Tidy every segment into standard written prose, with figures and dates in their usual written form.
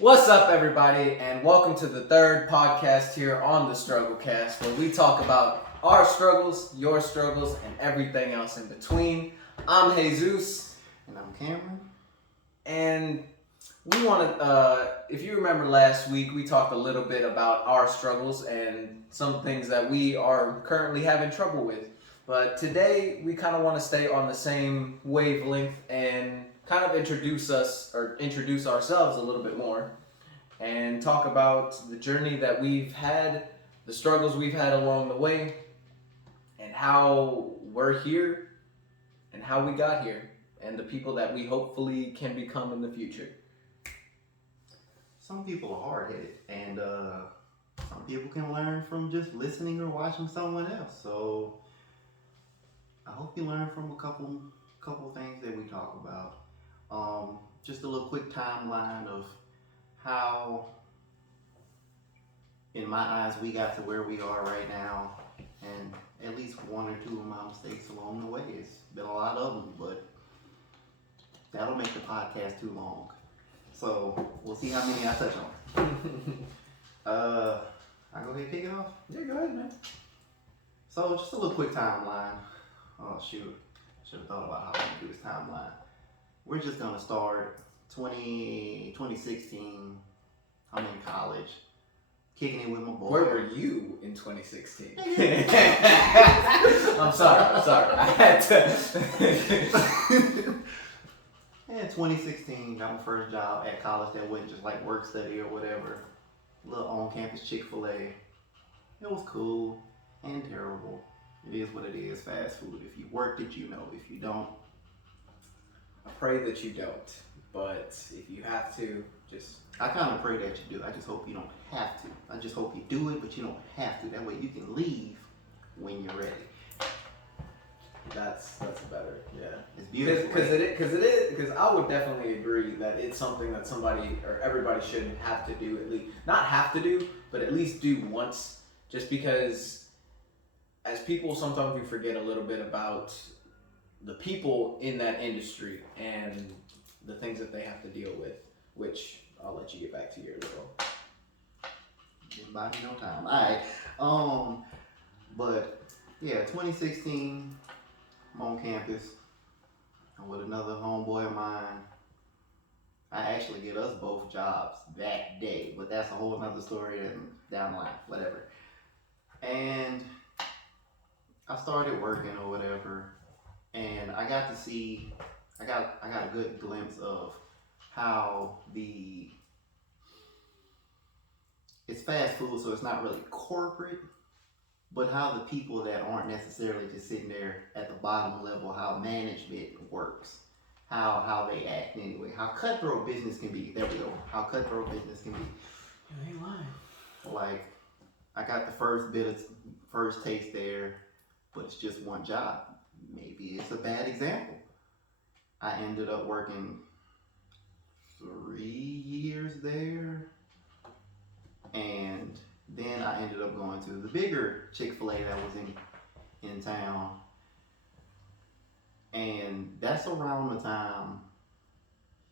What's up, everybody, and welcome to the third podcast here on the Strugglecast, where we talk about our struggles, your struggles, and everything else in between. I'm Jesus, And I'm Cameron. and we want to, if you remember last week, we talked a little bit about our struggles and some things that we are currently having trouble with. But today, we kind of want to stay on the same wavelength and kind of introduce ourselves a little bit more and talk about the journey that we've had, the struggles we've had along the way, and how we're here and how we got here and the people that we hopefully can become in the future. Some people are hard-headed, and some people can learn from just listening or watching someone else. So I hope you learn from a couple things that we talk about. Just a little quick timeline of how, in my eyes, we got to where we are right now, and at least one or two of my mistakes along the way. It's been a lot of them, but that'll make the podcast too long. So we'll see how many I touch on. I go ahead and kick it off? Yeah, go ahead, man. So just a little quick timeline. Oh shoot, should have thought about how I'm gonna do this timeline. We're just gonna start 2016. I'm in college, kicking it with my boy. Where were you in 2016? I'm sorry. I had to. Yeah, 2016, got my first job at college that wasn't just like work study or whatever. Little on-campus Chick-fil-A. It was cool and terrible. It is what it is, fast food. If you worked it, you know. If you don't, I pray that you don't, but if you have to, just... I kind of pray that you do. I just hope you don't have to. I just hope you do it, but you don't have to. That way you can leave when you're ready. That's better, yeah. It's beautiful. Because I would definitely agree that it's something that somebody or everybody should have to do, at least not have to do, but at least do once. Just because, as people, sometimes we forget a little bit about the people in that industry and the things that they have to deal with. Which I'll let you get back to your little. Didn't buy me no time. All right. But yeah, 2016. I'm on campus. I'm with another homeboy of mine. I actually get us both jobs that day, but that's a whole other story and down the line, whatever. And I started working or whatever, and I got to see, I got a good glimpse of how it's fast food, so it's not really corporate, but how the people that aren't necessarily just sitting there at the bottom level, how management works, how they act anyway, how cutthroat business can be. There we go. How cutthroat business can be. You ain't lying. Like, I got the first taste there, but it's just one job. Maybe it's a bad example. I ended up working 3 years there, and then I ended up going to the bigger Chick-fil-A that was in town. And that's around the time,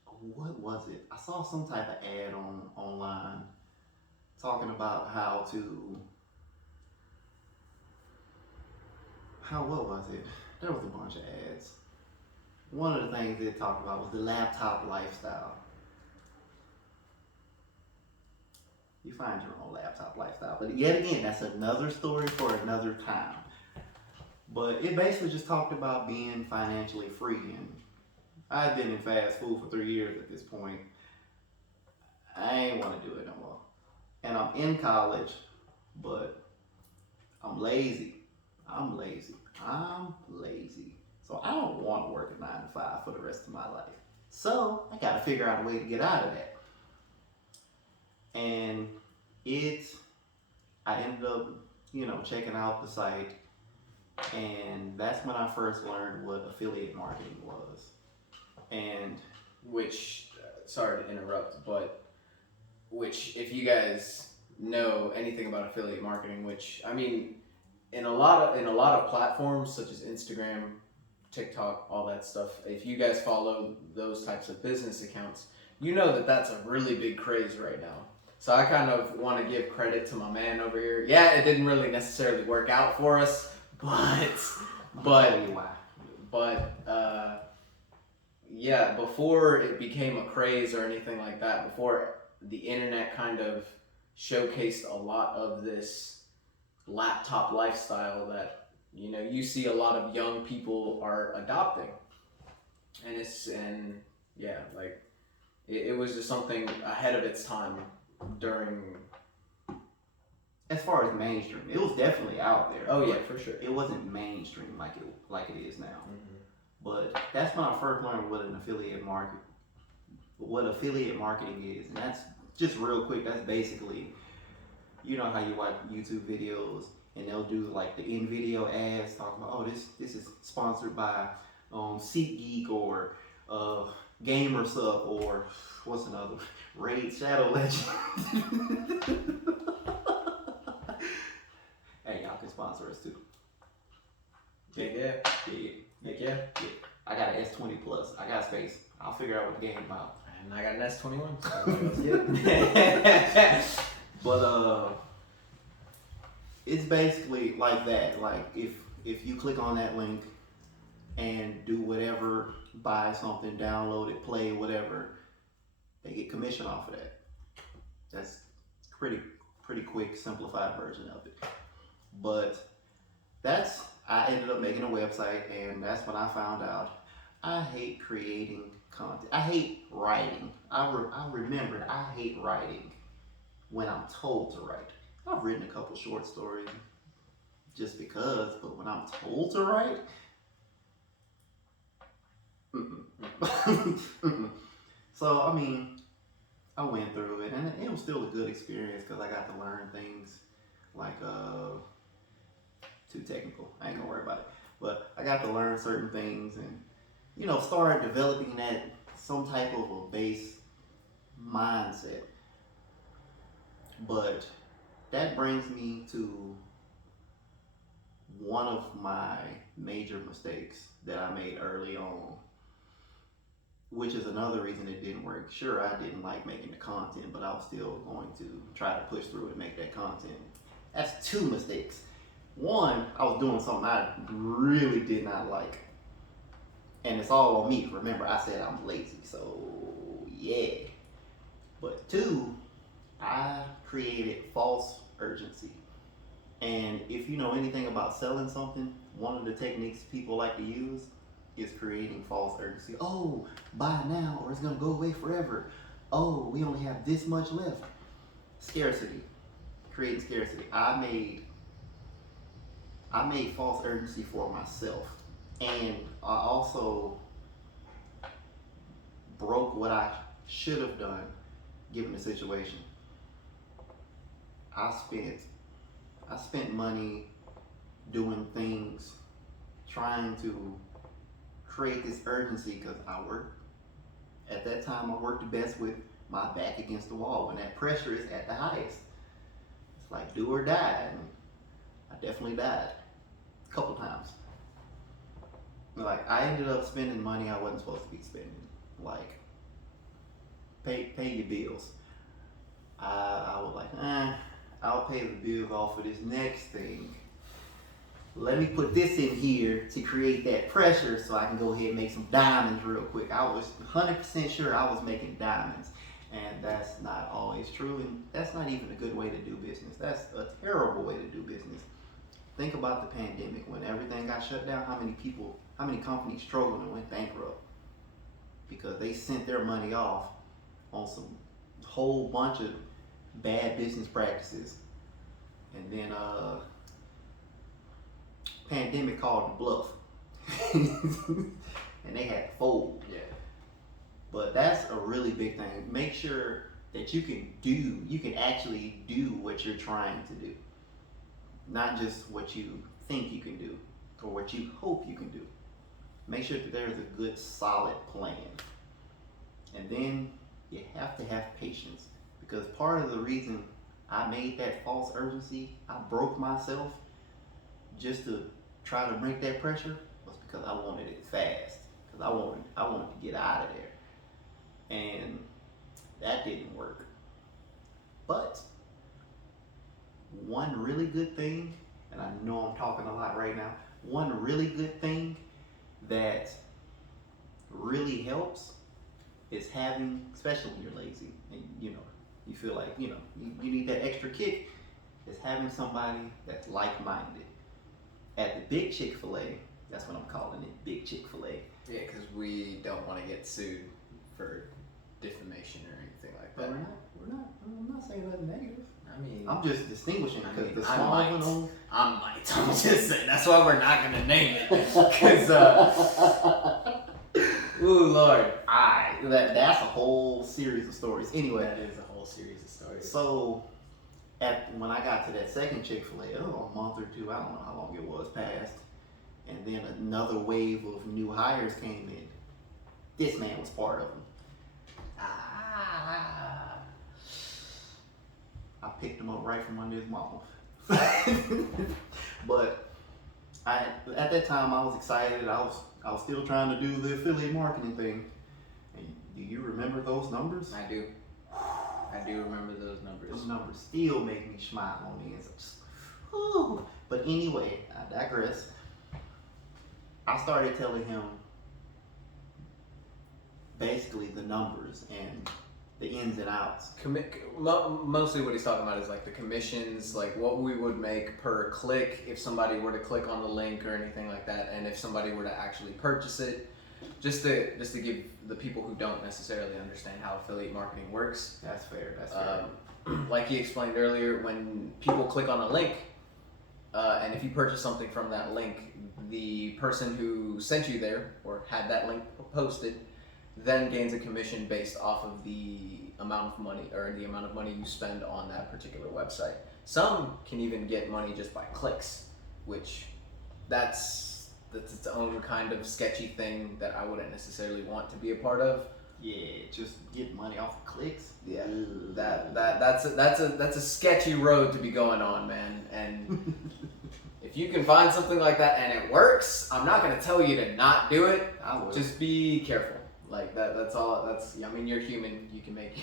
what was it? I saw some type of ad online talking about what was it? There was a bunch of ads. One of the things they talked about was the laptop lifestyle. You find your own laptop lifestyle. But yet again, that's another story for another time. But it basically just talked about being financially free. And I've been in fast food for 3 years at this point. I ain't want to do it no more. And I'm in college, but I'm lazy. So I don't want to work a 9 to 5 for the rest of my life. So I got to figure out a way to get out of that. And I ended up, checking out the site, and that's when I first learned what affiliate marketing was. And Which, sorry to interrupt, but if you guys know anything about affiliate marketing, which I mean, in a lot of platforms such as Instagram, TikTok, all that stuff, if you guys follow those types of business accounts, you know that that's a really big craze right now. So I kind of want to give credit to my man over here. Yeah, it didn't really necessarily work out for us, but but Tell you why. yeah, before it became a craze or anything like that, before the internet kind of showcased a lot of this laptop lifestyle that you see a lot of young people are adopting, and yeah, like it was just something ahead of its time during. As far as mainstream, it was definitely out there. Oh yeah, for sure. It wasn't mainstream like it is now. Mm-hmm. But that's when I first learned what affiliate marketing is, and that's just real quick. That's basically, you know how you watch YouTube videos and they'll do like the in video ads talking about, oh, this is sponsored by SeatGeek or Gamer Sub or what's another Raid Shadow Legends. Hey, y'all can sponsor us too. Yeah. I got an S20 Plus. I got space. I'll figure out what the game's about. And I got an S21. So But it's basically like that. Like if you click on that link and do whatever, buy something, download it, play whatever, they get commission off of that. That's pretty quick, simplified version of it. But I ended up making a website, and that's when I found out I hate creating content. I hate writing. I remembered I hate writing when I'm told to write. I've written a couple short stories just because, but when I'm told to write, So, I mean, I went through it, and it was still a good experience because I got to learn things like, too technical. I ain't gonna worry about it. But I got to learn certain things and, start developing that some type of a base mindset. But that brings me to one of my major mistakes that I made early on, which is another reason it didn't work. Sure, I didn't like making the content, but I was still going to try to push through and make that content. That's two mistakes. One, I was doing something I really did not like. And it's all on me. Remember, I said I'm lazy, so yeah. But two, I created false urgency. And if you know anything about selling something, one of the techniques people like to use is creating false urgency. Oh, buy now or it's gonna go away forever. Oh, we only have this much left. Scarcity. Creating scarcity. I made false urgency for myself. And I also broke what I should have done given the situation. I spent money doing things, trying to create this urgency because at that time I worked the best with my back against the wall when that pressure is at the highest. It's like do or die, and I definitely died a couple times. Like I ended up spending money I wasn't supposed to be spending. Like pay your bills. I was like, I'll pay the bills off for this next thing. Let me put this in here to create that pressure so I can go ahead and make some diamonds real quick. I was 100% sure I was making diamonds. And that's not always true, and that's not even a good way to do business. That's a terrible way to do business. Think about the pandemic when everything got shut down. How many companies struggled and went bankrupt because they sent their money off on some whole bunch of bad business practices, and then pandemic called the bluff, and they had to fold. yeah. But that's a really big thing. Make sure that you can actually do what you're trying to do, not just what you think you can do or what you hope you can do. Make sure that there's a good solid plan, and then you have to have patience, because part of the reason I made that false urgency, I broke myself just to try to break that pressure, was because I wanted it fast, because I wanted to get out of there. And That didn't work. But one really good thing, and I know I'm talking a lot right now, one really good thing that really helps is having, especially when you're lazy and you feel like you need that extra kick, is having somebody that's like-minded. At the Big Chick-fil-A, that's what I'm calling it, Big Chick-fil-A. Yeah, because we don't want to get sued for defamation or anything like But that. I'm not saying nothing negative. I mean, I'm just distinguishing I because mean, the I small might. one. I'm just saying. That's why we're not gonna name it. Because, ooh, Lord. That's a whole series of stories. Anyway, That is a whole series of stories. so when I got to that second Chick-fil-A, a month or two, I don't know how long it was passed, and then another wave of new hires came in. This man was part of them. I picked him up right from under his mama. But at that time I was excited. I was still trying to do the affiliate marketing thing. And do you remember those numbers? I do. I do remember those numbers. Those numbers still make me smile on the inside. Ooh. But anyway, I digress. I started telling him basically the numbers and the ins and outs. Mostly what he's talking about is like the commissions, like what we would make per click if somebody were to click on the link or anything like that, and if somebody were to actually purchase it. Just to give the people who don't necessarily understand how affiliate marketing works. That's fair. That's fair. Like he explained earlier, when people click on a link, and if you purchase something from that link, the person who sent you there or had that link posted then gains a commission based off of the amount of money you spend on that particular website. Some can even get money just by clicks, which that's its own kind of sketchy thing that I wouldn't necessarily want to be a part of. Yeah, just get money off of clicks. Yeah, that's a sketchy road to be going on, man. And if you can find something like that and it works, I'm not gonna tell you to not do it. I would. Just be careful. Like that. That's all. I mean, you're human. You can make.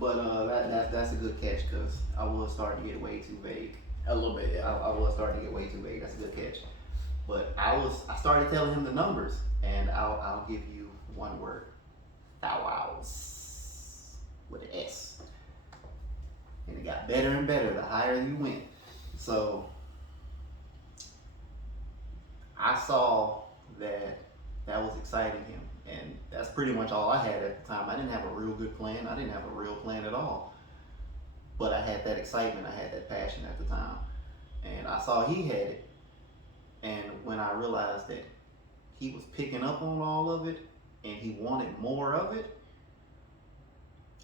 But that's a good catch because I was starting to get way too vague. A little bit, yeah. I was starting to get way too vague. That's a good catch. But I started telling him the numbers, and I'll give you one word: thou-wows with an S. And it got better and better the higher you went. So I saw that was exciting him, and that's pretty much all I had at the time. I didn't have a real good plan. I didn't have a real plan at all. But I had that excitement, I had that passion at the time. And I saw he had it. And when I realized that he was picking up on all of it and he wanted more of it,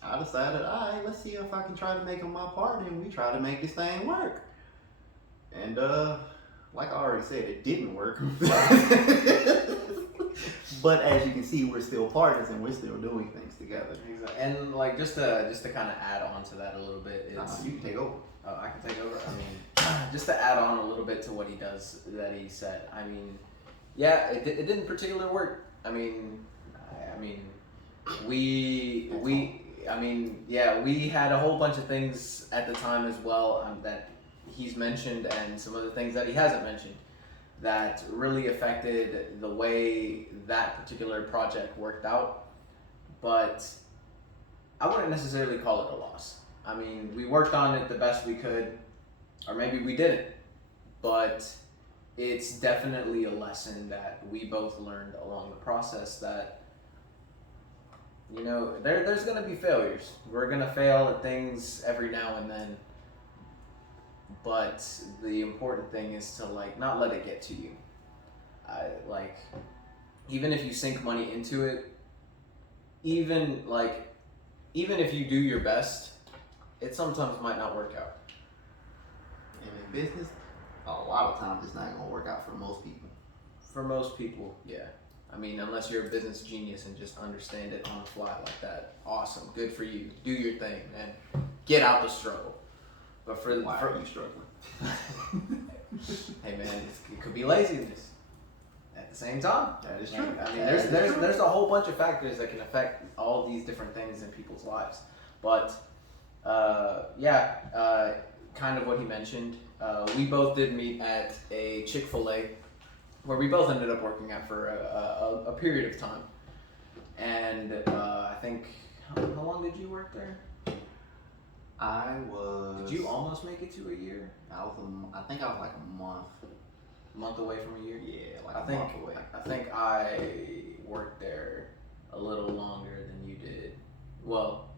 I decided, all right, let's see if I can try to make him my partner and we try to make this thing work. And like I already said, it didn't work. But as you can see, we're still partners and we're still doing things together. Exactly. And like just to kind of add on to that a little bit, You can take over. I can take over. I mean, just to add on a little bit to what he does that he said. I mean, yeah, it didn't particularly work. We had a whole bunch of things at the time as well that he's mentioned and some other things that he hasn't mentioned that really affected the way that particular project worked out. But I wouldn't necessarily call it a loss. I mean, we worked on it the best we could, or maybe we didn't, but it's definitely a lesson that we both learned along the process that, there's going to be failures. We're going to fail at things every now and then, but the important thing is to not let it get to you. Even if you sink money into it, even if you do your best, it sometimes might not work out. And in business, a lot of times it's not going to work out for most people. For most people, yeah. I mean, unless you're a business genius and just understand it on the fly like that, awesome, good for you. Do your thing, man. Get out the struggle. But Why are you struggling? Hey man, it could be laziness. the same time. That is Like, true. I mean, That is true. there's a whole bunch of factors that can affect all these different things in people's lives. But kind of what he mentioned. We both did meet at a Chick-fil-A, where we both ended up working at for a period of time. And I think, how long did you work there? I was. Did you almost make it to a year? I think I was like a month. Month away from a year? Yeah, like I a think month away. I think I worked there a little longer than you did. Well,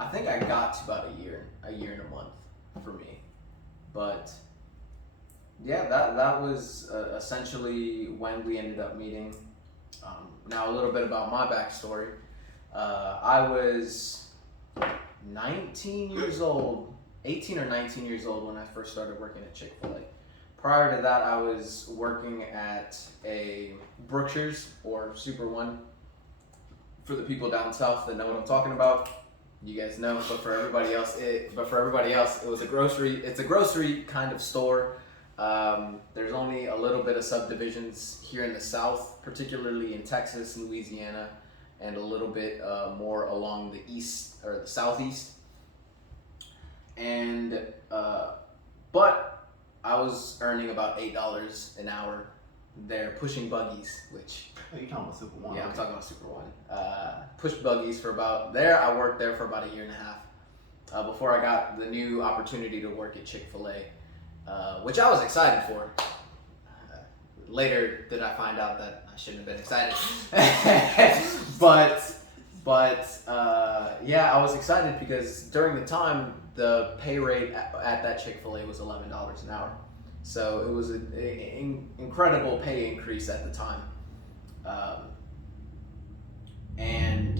I think I got to about a year and a month for me. But yeah, that was essentially when we ended up meeting. Now a little bit about my backstory. I was 19 years old, 18 or 19 years old when I first started working at Chick-fil-A. Prior to that, I was working at a Brookshire's or Super One. For the people down south that know what I'm talking about, you guys know. But for everybody else, it was a grocery. It's a grocery kind of store. There's only a little bit of subdivisions here in the south, particularly in Texas, Louisiana, and a little bit more along the east or the southeast. And but I was earning about $8 an hour there pushing buggies, which Oh, you talking about Super One? yeah, I'm okay. talking about Super One. Pushed buggies for about there. I worked there for about a year and a half before I got the new opportunity to work at Chick-fil-A, which I was excited for. Later, did I find out that I shouldn't have been excited, but yeah, I was excited because during the time the pay rate at that Chick-fil-A was $11 an hour, so it was an incredible pay increase at the time. And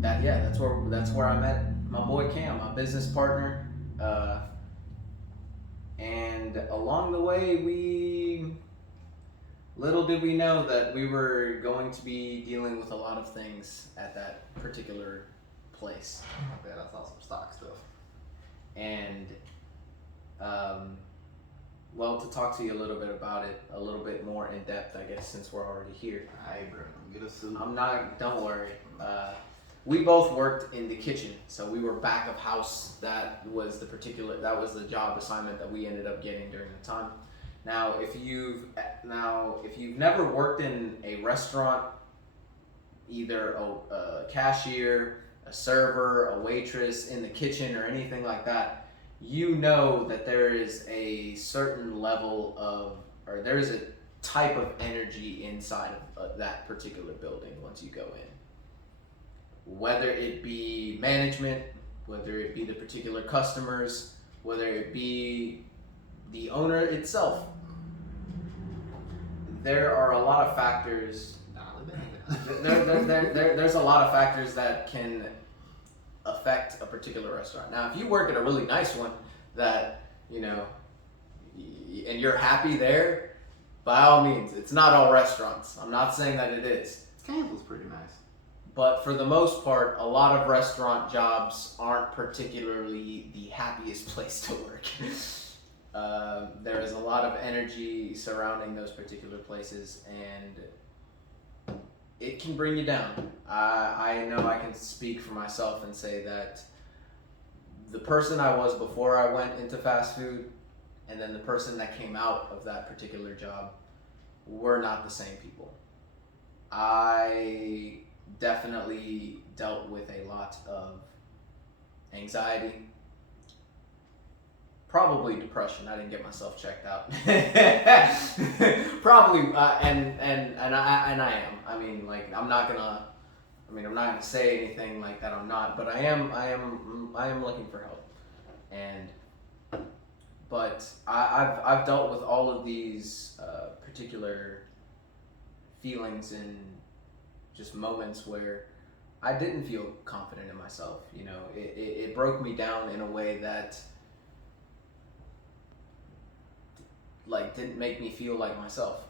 that's where I met my boy Cam, my business partner, and along the way little did we know that we were going to be dealing with a lot of things at that particular place. I bet I saw some stock stuff. And well, to talk to you a little bit about it, a little bit more in depth, I guess, since we're already here. Alright, bro, get a suit. Don't worry. We both worked in the kitchen, so we were back of house. That was the job assignment that we ended up getting during the time. Now, if you've never worked in a restaurant, either a cashier, a server, a waitress in the kitchen, or anything like that, you know that there is a certain level or there is a type of energy inside of that particular building once you go in. Whether it be management, whether it be the particular customers, whether it be the owner itself. There are a lot of factors. There's a lot of factors that can affect a particular restaurant. Now, if you work at a really nice one that, and you're happy there, by all means, it's not all restaurants. I'm not saying that it is. Cam's was pretty nice. But for the most part, a lot of restaurant jobs aren't particularly the happiest place to work. There is a lot of energy surrounding those particular places, and it can bring you down. I know I can speak for myself and say that the person I was before I went into fast food and then the person that came out of that particular job were not the same people. I definitely dealt with a lot of anxiety, probably depression. I didn't get myself checked out. Probably, and I am. I mean, like, I'm not gonna say anything like that. I'm not, but I am looking for help. But I've dealt with all of these particular feelings and just moments where I didn't feel confident in myself. It broke me down in a way that didn't make me feel like myself.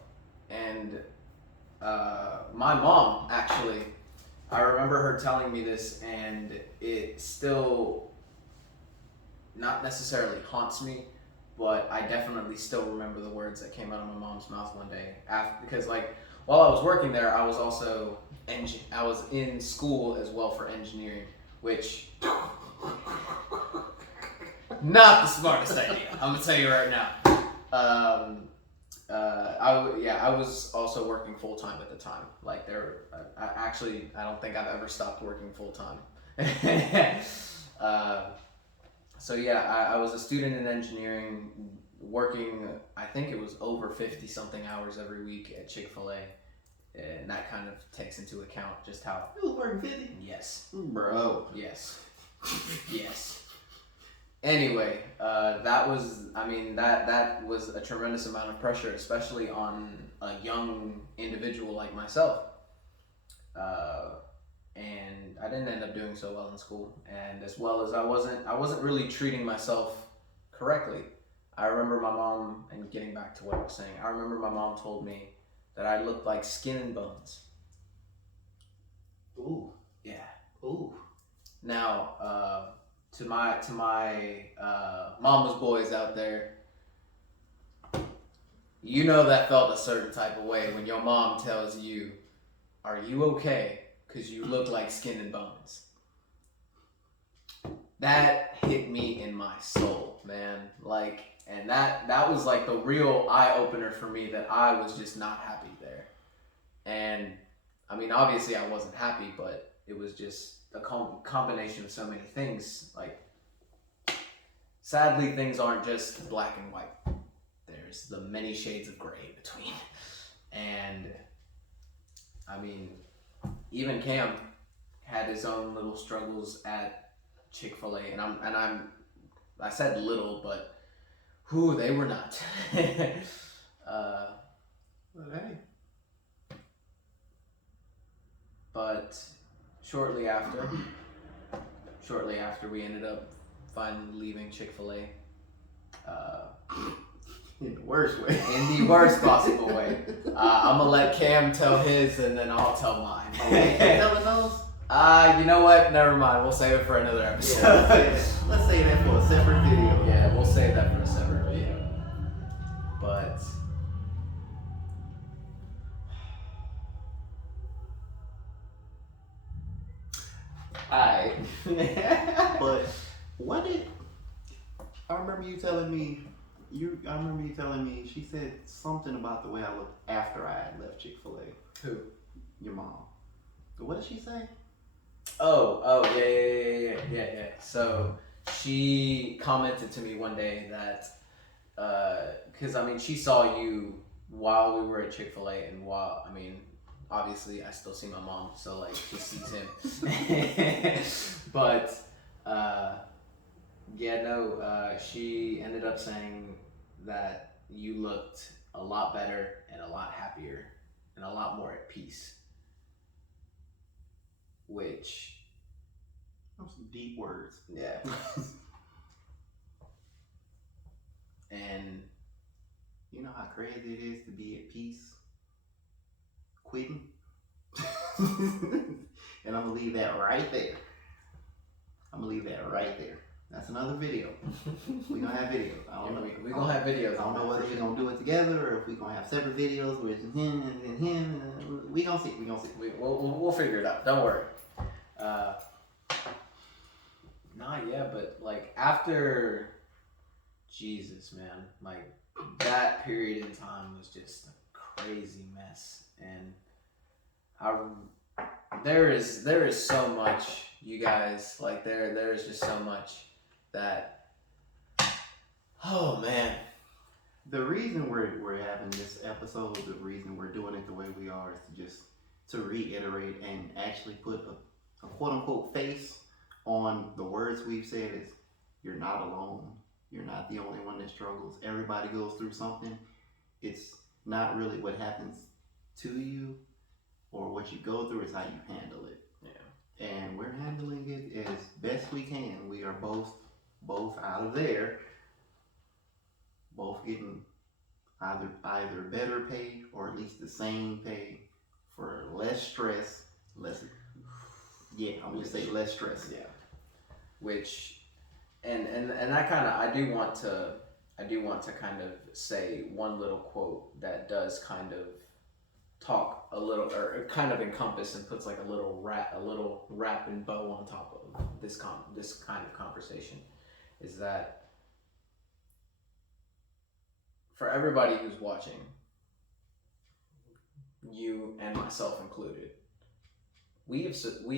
And my mom, actually, I remember her telling me this, and it still not necessarily haunts me, but I definitely still remember the words that came out of my mom's mouth one day. Because like while I was working there, I was also I was in school as well for engineering, which not the smartest idea. I'm gonna tell you right now. I was also working full time at the time. Like I don't think I've ever stopped working full time. So yeah, I was a student in engineering, working. I think it was over 50 something hours every week at Chick-fil-A, and that kind of takes into account just how. You was working 50? Yes. Bro. Yes. Yes. Anyway, that was a tremendous amount of pressure, especially on a young individual like myself. And I didn't end up doing so well in school, and as well as I wasn't really treating myself correctly. I remember my mom, and getting back to what I was saying, I remember my mom told me that I looked like skin and bones. Ooh. Yeah. Ooh. Now, to my mama's boys out there, you know that felt a certain type of way when your mom tells you, "Are you okay? Because you look like skin and bones." That hit me in my soul, man. Like, and that was like the real eye opener for me, that I was just not happy there. And I mean, obviously I wasn't happy, but it was just a combination of so many things. Like, sadly, things aren't just black and white. There's the many shades of gray in between. And I mean, even Cam had his own little struggles at Chick-fil-A, and I said little, but they were not. But hey. But shortly after we ended up finally leaving Chick-fil-A. In the worst way. In the worst possible way. I'm gonna let Cam tell his, and then I'll tell mine. Oh, wait, telling those? You know what? Never mind. We'll save it for another episode. Yeah, let's say that for a separate video. Yeah, we'll save that for a separate video. But Alright. But what did I remember you telling me? I remember you telling me, she said something about the way I looked after I had left Chick-fil-A. who? Your mom. What did she say? Oh, yeah. So she commented to me one day that, because I mean, she saw you while we were at Chick-fil-A, and obviously I still see my mom, so like she sees him. But she ended up saying that you looked a lot better and a lot happier and a lot more at peace. Which, Those some deep words. yeah. And you know how crazy it is to be at peace quitting? And I'm gonna leave that right there. That's another video. We're gonna have videos. I don't know. We're gonna have videos. I don't know whether we're gonna do it together or if we're gonna have separate videos with him and him. We gonna see. We'll figure it out. Don't worry. But like after Jesus, man, like that period in time was just a crazy mess, and there is so much, you guys, like there is just so much that, oh man. The reason we're having this episode, the reason we're doing it the way we are, is to reiterate and actually put a quote unquote face on the words we've said. Is you're not alone. You're not the only one that struggles. Everybody goes through something. It's not really what happens to you or what you go through, it's how you handle it. Yeah. And we're handling it as best we can. We are both out of there, both getting either better pay or at least the same pay for less stress, I'm gonna say less stress. Yeah. Which, and I I do want to kind of say one little quote that does kind of talk a little, or kind of encompass and puts like a little wrap and bow on top of this kind of conversation. Is that for everybody who's watching, you and myself included, we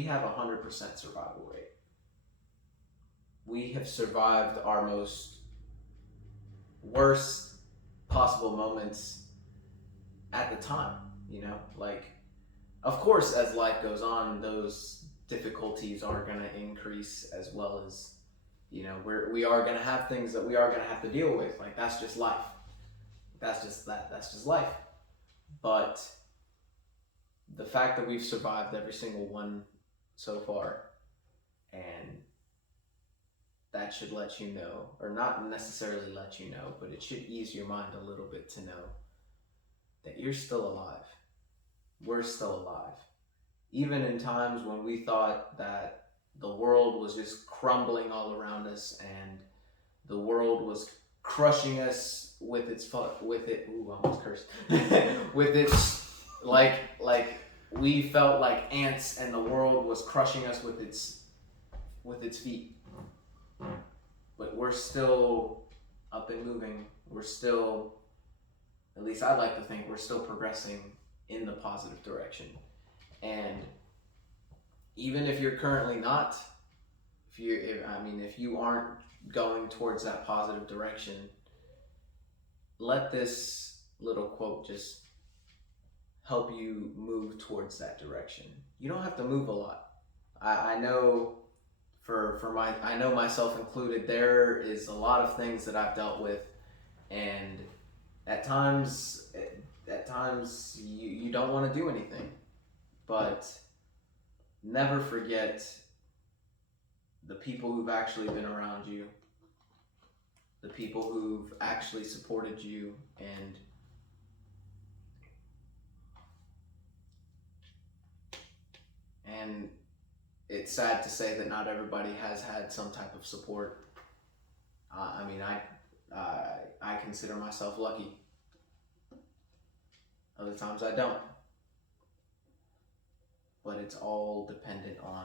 have 100% survival rate. We have survived our most worst possible moments at the time. Like, of course, as life goes on, those difficulties are going to increase, as well as we are going to have things that we are going to have to deal with. Like, that's just life. That's just life. But the fact that we've survived every single one so far, and that should let you know, or not necessarily let you know, but it should ease your mind a little bit to know that you're still alive. We're still alive. Even in times when we thought that the world was just crumbling all around us and the world was crushing us with ooh, I almost cursed. With its, like we felt like ants and the world was crushing us with its feet. But we're still up and moving. We're still, at least I like to think, we're still progressing in the positive direction. And even if you're currently not, if you aren't going towards that positive direction, let this little quote just help you move towards that direction. You don't have to move a lot. I know I know myself included, there is a lot of things that I've dealt with, and at times you don't want to do anything, but never forget the people who've actually been around you, the people who've actually supported you, and it's sad to say that not everybody has had some type of support. I consider myself lucky. Other times I don't. But it's all dependent on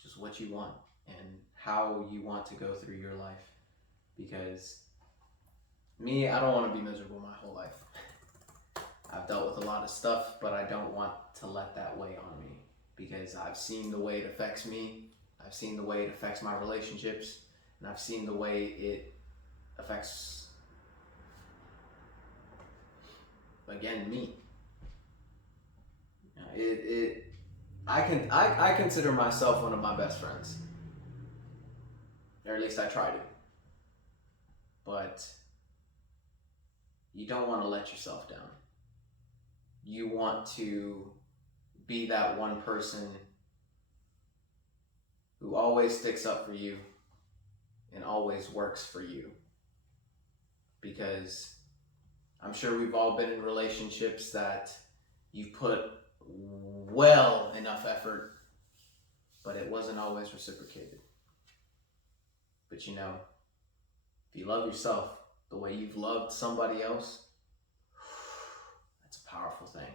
just what you want and how you want to go through your life. Because me, I don't want to be miserable my whole life. I've dealt with a lot of stuff, but I don't want to let that weigh on me, because I've seen the way it affects me. I've seen the way it affects my relationships, and I've seen the way it affects, again, me. I consider myself one of my best friends, or at least I try to. But you don't want to let yourself down. You want to be that one person who always sticks up for you and always works for you. Because I'm sure we've all been in relationships that you put well enough effort, but it wasn't always reciprocated. But if you love yourself the way you've loved somebody else, that's a powerful thing.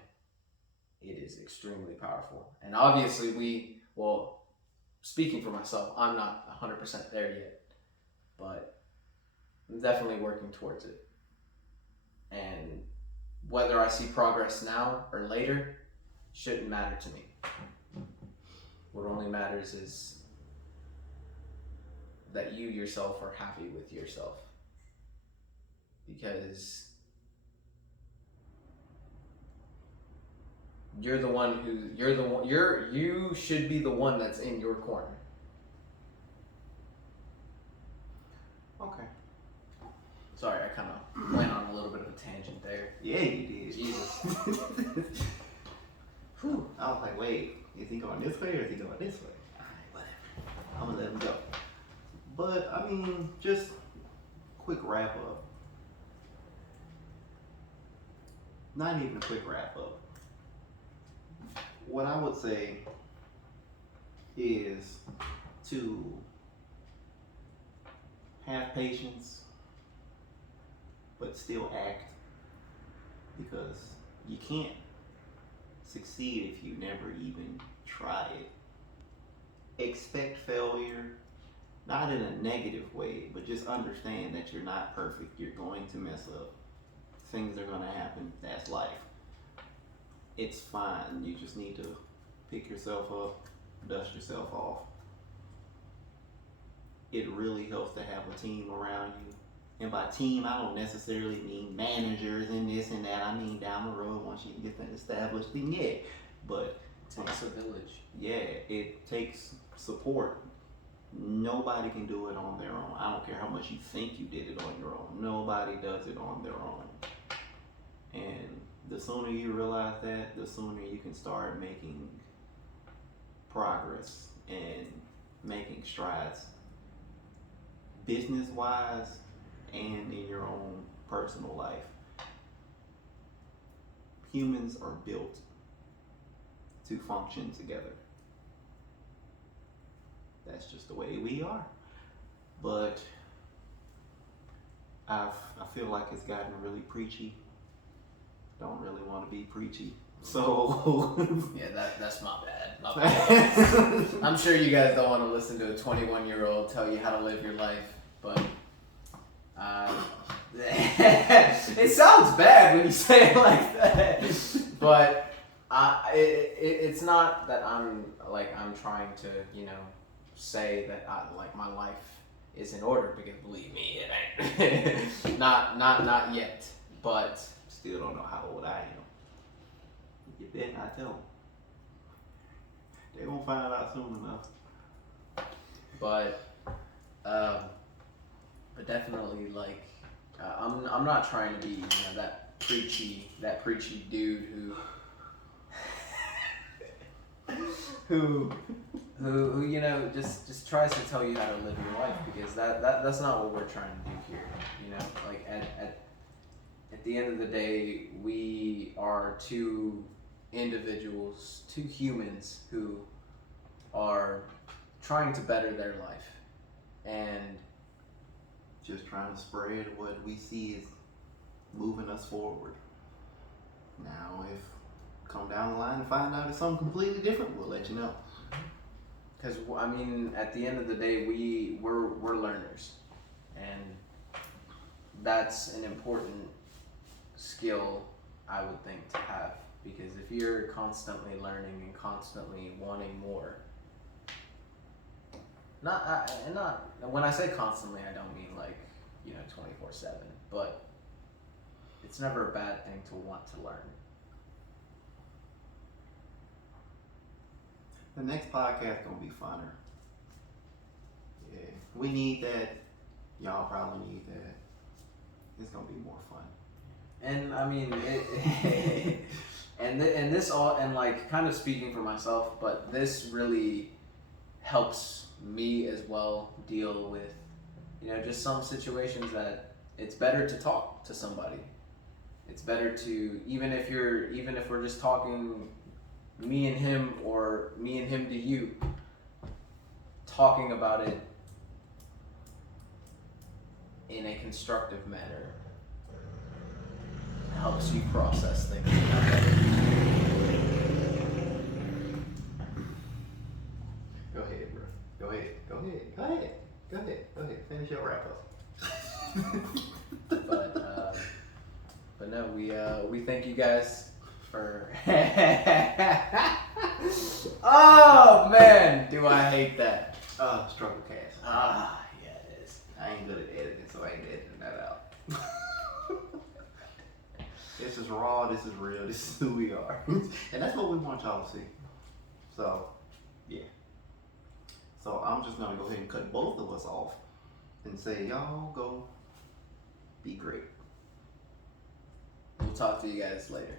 It is extremely powerful. And obviously speaking for myself, I'm not 100% there yet, but I'm definitely working towards it. And whether I see progress now or later shouldn't matter to me. What only matters is that you yourself are happy with yourself. Because you should be the one that's in your corner. Okay. Sorry, I kind of went on a little bit of a tangent there. Yeah, you did. Jesus. Whew. I was like, wait, is he going this way or is he going this way? Alright, whatever. I'm gonna let him go. But just quick wrap up. Not even a quick wrap up. What I would say is to have patience, but still act, because you can't succeed if you never even try it. Expect failure, not in a negative way, but just understand that you're not perfect. You're going to mess up. Things are going to happen. That's life. It's fine. You just need to pick yourself up, dust yourself off. It really helps to have a team around you. And by team, I don't necessarily mean managers and this and that. I mean down the road, once you get that established, then yeah. But it takes a village. Yeah, it takes support. Nobody can do it on their own. I don't care how much you think you did it on your own. Nobody does it on their own. And the sooner you realize that, the sooner you can start making progress and making strides, business-wise and in your own personal life. Humans are built to function together. That's just the way we are. But I feel like it's gotten really preachy. Don't really want to be preachy. So yeah, that's my bad. My bad. I'm sure you guys don't want to listen to a 21-year-old tell you how to live your life, but it sounds bad when you say it like that. But it's not that I'm trying to say that my life is in order, because believe me, it ain't. not yet. But still don't know how old I am. You bet not tell them. They won't find out soon enough. But definitely I'm not trying to be that preachy dude who just tries to tell you how to live your life, because that's not what we're trying to do here. At the end of the day, we are two individuals, two humans who are trying to better their life, and just trying to spread what we see is moving us forward. Now, if come down the line and find out it's something completely different, we'll let you know. Because at the end of the day, we're learners, and that's an important skill, I would think, to have. Because if you're constantly learning and constantly wanting more, not when I say constantly, I don't mean 24/7, but it's never a bad thing to want to learn. The next podcast gonna be funner. Yeah, we need that. Y'all probably need that. It's gonna be more fun. And and this all, and kind of speaking for myself, but this really helps me as well deal with just some situations that it's better to talk to somebody. It's better to, even if we're just talking me and him, or me and him to you, talking about it in a constructive manner helps you process things. Go ahead, bro. Go ahead. Finish your wrap up. But no, we thank you guys for. Oh man, do I hate that? Strugglecast. Yeah, it is. I ain't good at editing, so I ain't editing that out. This is raw, this is real, this is who we are. And that's what we want y'all to see. So, yeah. So I'm just gonna go ahead and cut both of us off and say, y'all go be great. We'll talk to you guys later.